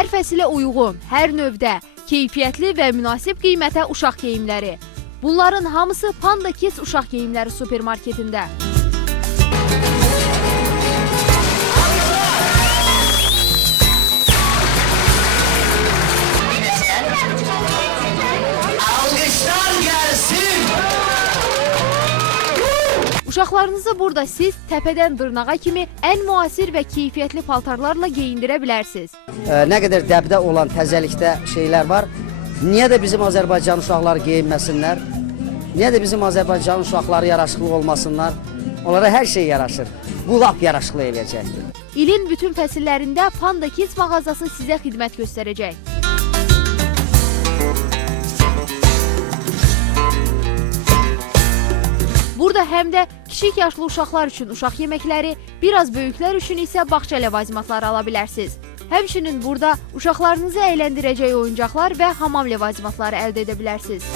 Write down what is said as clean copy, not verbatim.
Hər fəsilə uyğun, hər növdə, keyfiyyətli və münasib qiymətə uşaq geyimləri. Bunların hamısı Panda Kids uşaq geyimləri supermarketində. Uşaqlarınızı burada siz təpədən dırnağa kimi ən müasir və keyfiyyətli paltarlarla geyindirə bilərsiniz. Nə qədər dəbdə olan təzəlikdə şeylər var. Niyə də bizim Azərbaycan uşaqları geyinməsinlər? Niyə də bizim Azərbaycan uşaqları yaraşıqlı olmasınlar? Onlara hər şey yaraşır. Bu lap yaraşıqlı eləyəcəkdir. İlin bütün fəsillərində Panda Kids mağazası sizə xidmət göstərəcək. Burada həm də kiçik yaşlı uşaqlar üçün uşaq yeməkləri, biraz böyüklər üçün isə bağça ləvazimatları ala bilərsiniz. Həmçinin burada uşaqlarınızı əyləndirəcək oyuncaqlar və hamam ləvazimatları əldə edə bilərsiniz.